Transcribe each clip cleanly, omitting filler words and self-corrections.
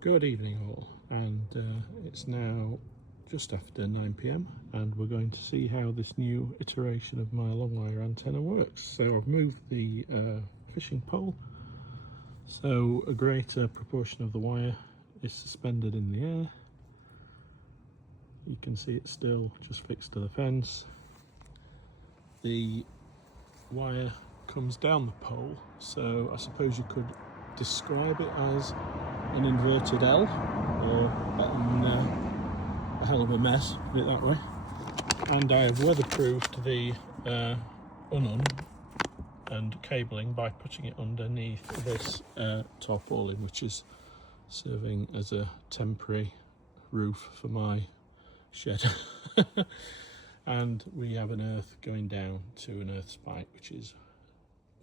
Good evening all, and it's now just after 9 p.m. and we're going to see how this new iteration of my long wire antenna works. So I've moved the fishing pole, so a greater proportion of the wire is suspended in the air. You can see it's still just fixed to the fence. The wire comes down the pole, so I suppose you could describe it as an inverted L, or a hell of a mess, put it that way. And I have weatherproofed the unun and cabling by putting it underneath this tarpaulin, which is serving as a temporary roof for my shed. And we have an earth going down to an earth spike, which is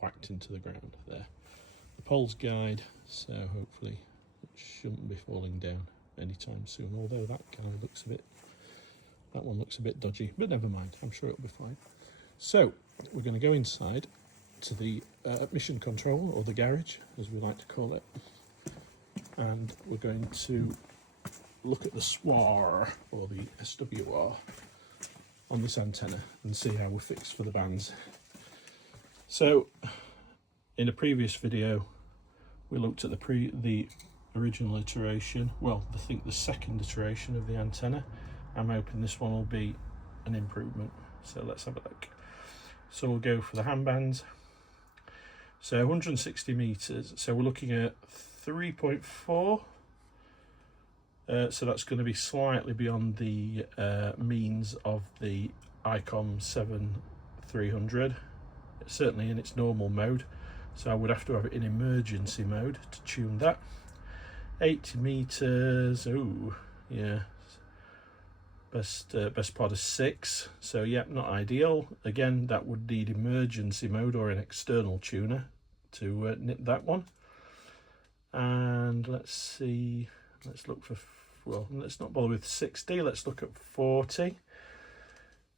whacked into the ground there. The pole's guide, so hopefully it shouldn't be falling down anytime soon, although that guide looks that one looks a bit dodgy, but never mind, I'm sure it'll be fine. So we're going to go inside to the mission control, or the garage as we like to call it, and we're going to look at the SWR, or the SWR, on this antenna and see how we're fixed for the bands. So in a previous video we looked at the original iteration, well, I think the second iteration of the antenna. I'm hoping this one will be an improvement, so let's have a look. So we'll go for the handbands. So 160 meters, so we're looking at 3.4. So that's going to be slightly beyond the means of the ICOM 7300, certainly in its normal mode, so I would have to have it in emergency mode to tune that. 80 meters, ooh, yeah, best part of 6, so yeah, not ideal. Again, that would need emergency mode or an external tuner to nip that one. And let's see, let's look for, well, let's not bother with 60, let's look at 40.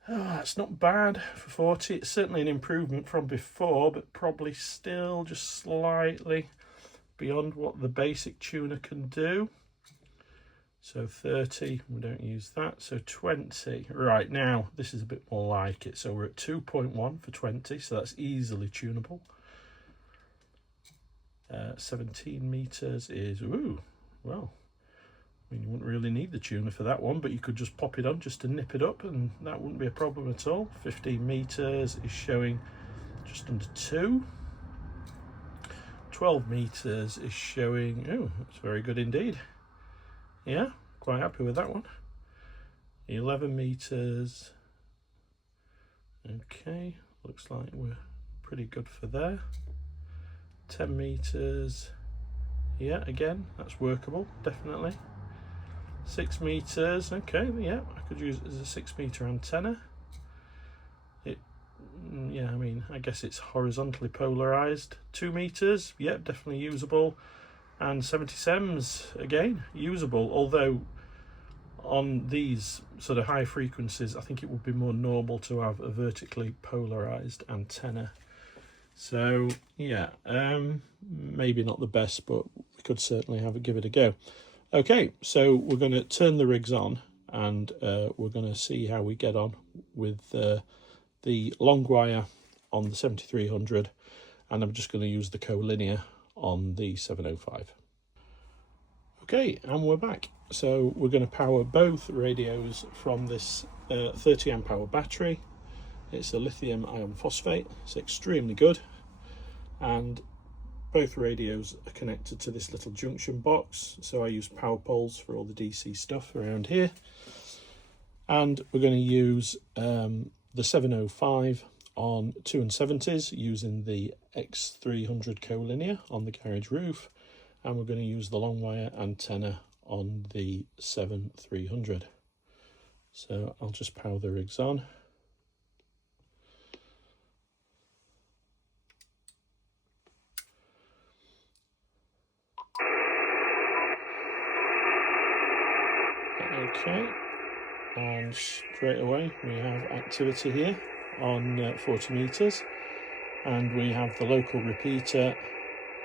Oh, that's not bad for 40. It's certainly an improvement from before, but probably still just slightly beyond what the basic tuner can do. So 30, we don't use that. So 20, right, now this is a bit more like it. So we're at 2.1 for 20, so that's easily tunable. 17 meters is, ooh, well, I mean, you wouldn't really need the tuner for that one, but you could just pop it on just to nip it up and that wouldn't be a problem at all. 15 meters is showing just under 2. 12 meters is showing, oh, that's very good indeed. Yeah, quite happy with that one. 11 meters. Okay, looks like we're pretty good for there. 10 meters. Yeah, again, that's workable, definitely. 6 meters, okay, yeah, I could use it as a 6 meter antenna. Yeah, I mean, I guess it's horizontally polarized. 2 meters, yeah, definitely usable. And 77s, again, usable, although on these sort of high frequencies, I think it would be more normal to have a vertically polarized antenna. So, yeah, maybe not the best, but we could certainly give it a go. Okay, so we're going to turn the rigs on and we're going to see how we get on with the long wire on the 7300, and I'm just going to use the collinear on the 705. Okay, and we're back. So we're going to power both radios from this 30 amp hour battery. It's a lithium iron phosphate, it's extremely good, and both radios are connected to this little junction box, so I use power poles for all the DC stuff around here. And we're going to use the 705 on 270s using the X300 collinear on the garage roof, and we're going to use the long wire antenna on the 7300. So I'll just power the rigs on. Okay, and straight away we have activity here on 40 meters, and we have the local repeater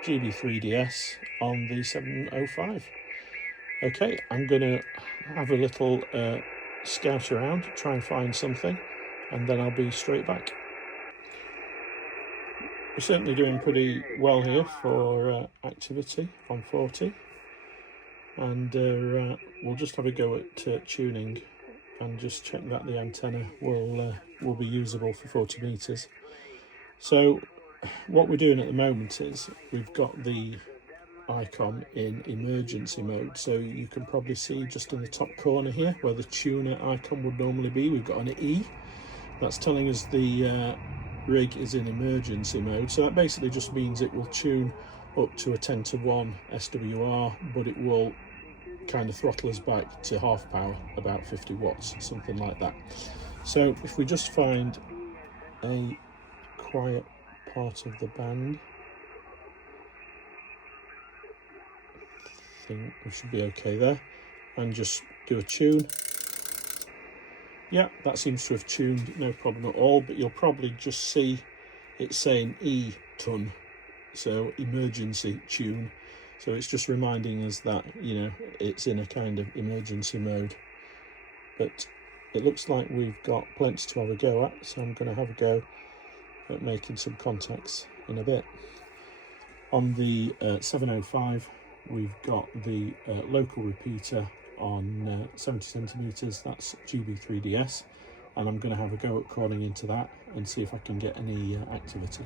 GB3DS on the 705. Okay, I'm going to have a little scout around, try and find something, and then I'll be straight back. We're certainly doing pretty well here for activity on 40, and we'll just have a go at tuning and just check that the antenna will be usable for 40 meters. So what we're doing at the moment is we've got the icon in emergency mode, so you can probably see just in the top corner here where the tuner icon would normally be, we've got an E. That's telling us the rig is in emergency mode, so that basically just means it will tune up to a 10:1 SWR, but it will kind of throttle us back to half power, about 50 watts, something like that. So if we just find a quiet part of the band, I think we should be okay there, and just do a tune. Yeah, that seems to have tuned, no problem at all, but you'll probably just see it saying E-ton, so emergency tune. So it's just reminding us that, you know, it's in a kind of emergency mode. But it looks like we've got plenty to have a go at, so I'm going to have a go at making some contacts in a bit. On the 705, we've got the local repeater on 70 centimeters, that's GB3DS, and I'm going to have a go at crawling into that and see if I can get any activity.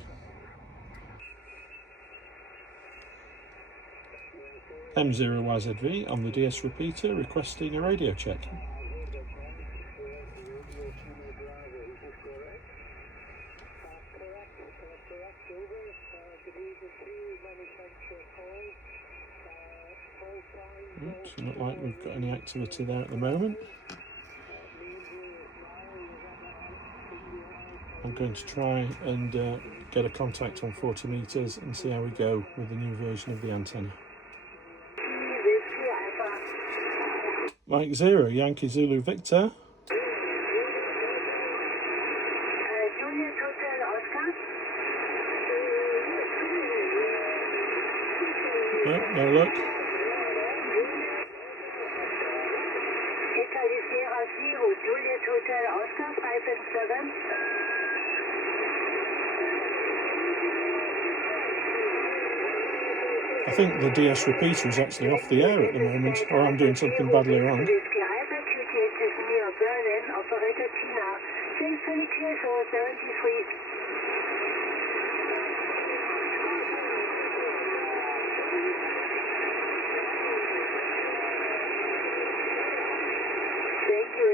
M0YZV on the DS repeater requesting a radio check. Doesn't look like we've got any activity there at the moment. I'm going to try and get a contact on 40 meters and see how we go with the new version of the antenna. Mike 0, Yankee Zulu Victor. Oh, no luck. I think the DS repeater is actually off the air at the moment, or I'm doing something badly wrong.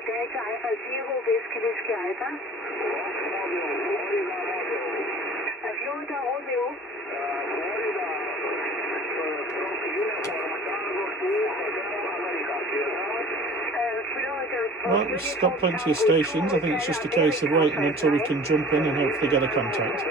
Delta Alpha Zero, Whiskey Alpha. Florida Romeo. Right, we've got plenty of stations. I think it's just a case of waiting until we can jump in and hopefully get a contact.